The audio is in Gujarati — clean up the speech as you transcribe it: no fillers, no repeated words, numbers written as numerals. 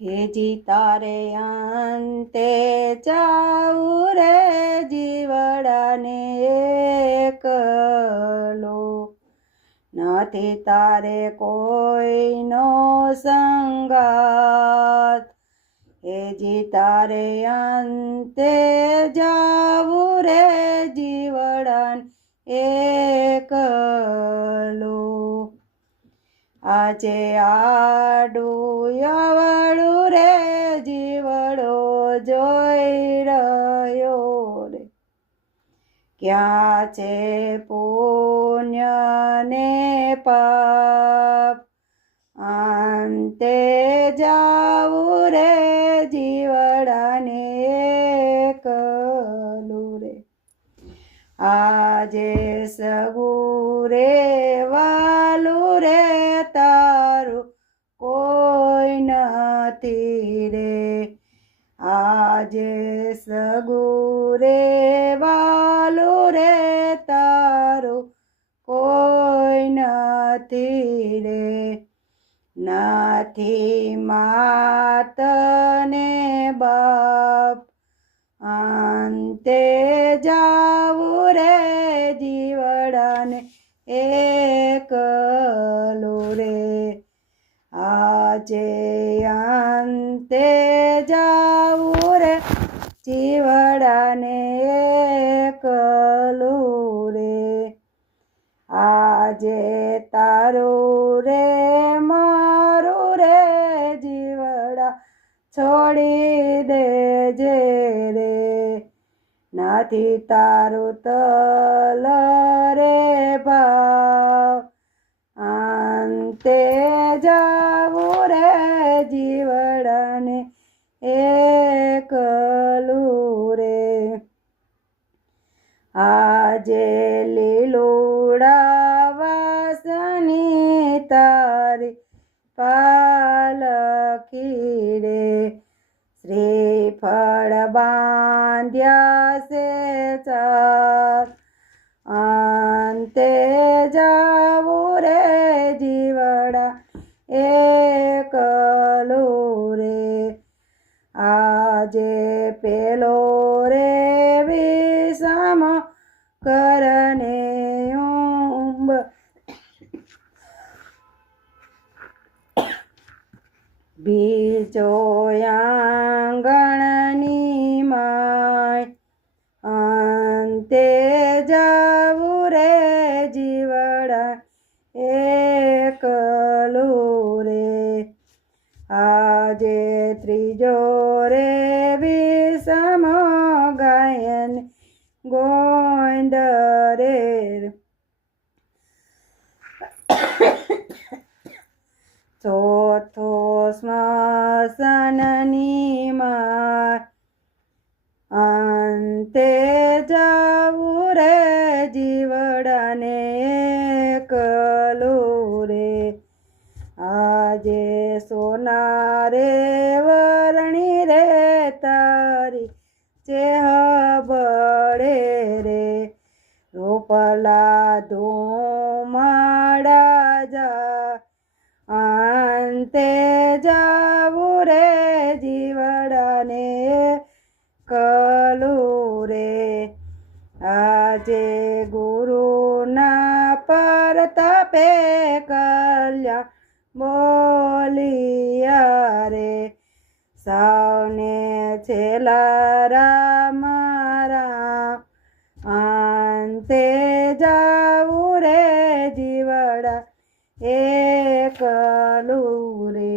હેજી તારે અંતે જાવું રે જીવડાને એકલો, નથી તારે કોઈનો સંગાત. હેજી તારે અંતે જાવું રે જીવડાને એકલો, આજે આડું અવળું રે જીવડો જોઈ રહ્યો રે, ક્યાં છે પુણ્ય ને પાપ, અંતે જાવું રે જીવડાને એકલું રે. આજે સગું રે વાલું રે તારું કોઈ નથી રે, આજે સગું રે વાલું રે તારું કોઈ નથી રે. નથી માત ને બાપ, અંતે જાવું રે જીવડાને એકલું રે. આજે અંતે જાવું રે જીવડાને એકલું રે. આજે તારું રે મારું રે જીવડા છોડી દેજે રે, નથી તારું તલ રે ભાવ, અંતે જાવું રે જીવડાને એકલું રે. આજે લીલુડા વાસની તારી પાલખી રે, શ્રીફળ બાંધ્યા છે ચાર, અંતે જાવું રે જીવડા એકલું રે. આજે પેલો રે વિષમ કરને ઉંબ, બીજો આંગણની માય, અંતે જાવું રે જીવડા એકલું રે. આજે ત્રીજો રે વિષમ ગાયન ગોંદ રે, ચોથો સ્મશાનની માય, અંતે જાવું રે જીવડાને એકલું રે. આજે સોના રે વરણી રે તારી ચેહબળે રે, રોપલા ધુમાડા જા, અંતે જાવું રે જીવડાને એકલું રે. આજે ગુરુના પરતાપે કલ્યાણ બોલિયા રે, સૌને છેલ્લા રામ રામ, અંતે જાવું રે જીવડા એકલું રે.